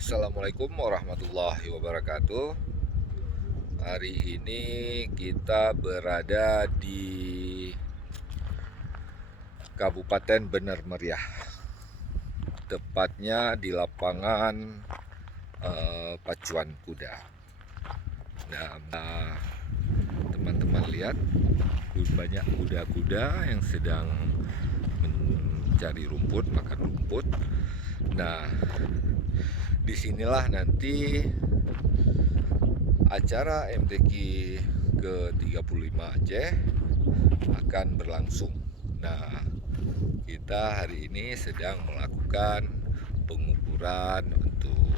Assalamualaikum warahmatullahi wabarakatuh. Hari ini kita berada di Kabupaten Bener Meriah, tepatnya di lapangan pacuan kuda. Nah, teman-teman lihat banyak kuda-kuda yang sedang mencari rumput, makan rumput. Nah, disinilah nanti acara MTQ ke-35 Aceh akan berlangsung. Nah, kita hari ini sedang melakukan pengukuran untuk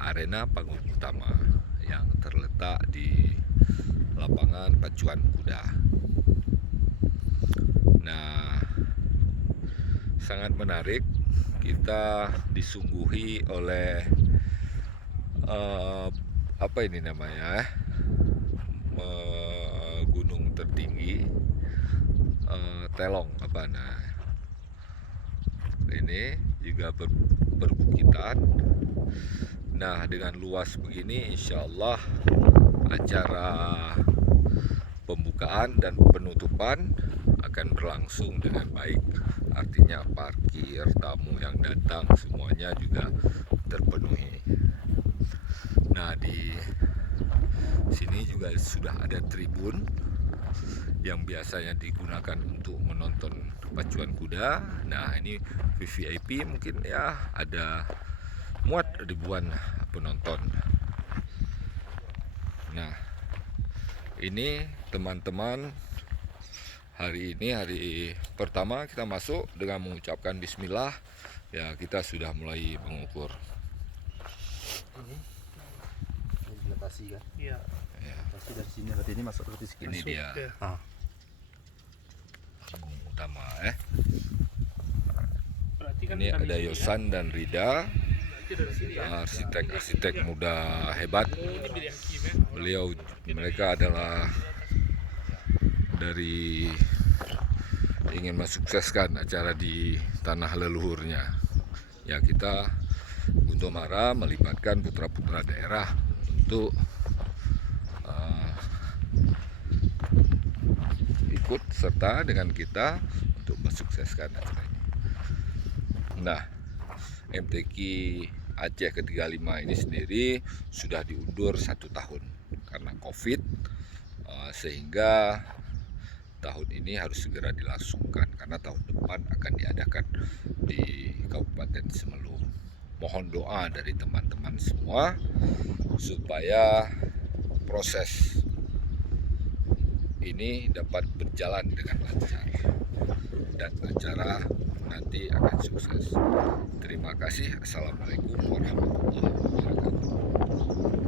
arena panggung utama yang terletak di lapangan pacuan kuda. Nah, sangat menarik, kita disungguhi oleh apa ini namanya, gunung tertinggi, Telong apa nah, ini juga berbukitan. Nah, dengan luas begini, insya Allah acara pembukaan dan penutupan akan berlangsung dengan baik. Artinya parkir, tamu yang datang semuanya juga terpenuhi. Nah, di sini juga sudah ada tribun yang biasanya digunakan untuk menonton pacuan kuda. Nah, ini VVIP mungkin ya, ada muat ribuan penonton. Nah, ini teman-teman, hari ini hari pertama kita masuk dengan mengucapkan bismillah. Ya, kita sudah mulai mengukur. Ini dilatasi kan? Iya. Ya. Pasti dari sini, berarti ini masuk ke sini. Ini dia panggung utama. Berarti kan Ini ada Yosan dan Rida, arsitek-arsitek muda hebat. Mereka adalah dari ingin mensukseskan acara di tanah leluhurnya. Ya, kita Guntur Mara melibatkan putra-putra daerah untuk ikut serta dengan kita untuk mensukseskan acara ini. Nah, MTQ Aceh ke-35 ini sendiri sudah diundur 1 tahun karena COVID, sehingga tahun ini harus segera dilangsungkan karena tahun depan akan diadakan di Kabupaten Semeru. Mohon doa dari teman-teman semua supaya proses ini dapat berjalan dengan lancar dan acara nanti akan sukses. Terima kasih. Assalamualaikum warahmatullahi wabarakatuh.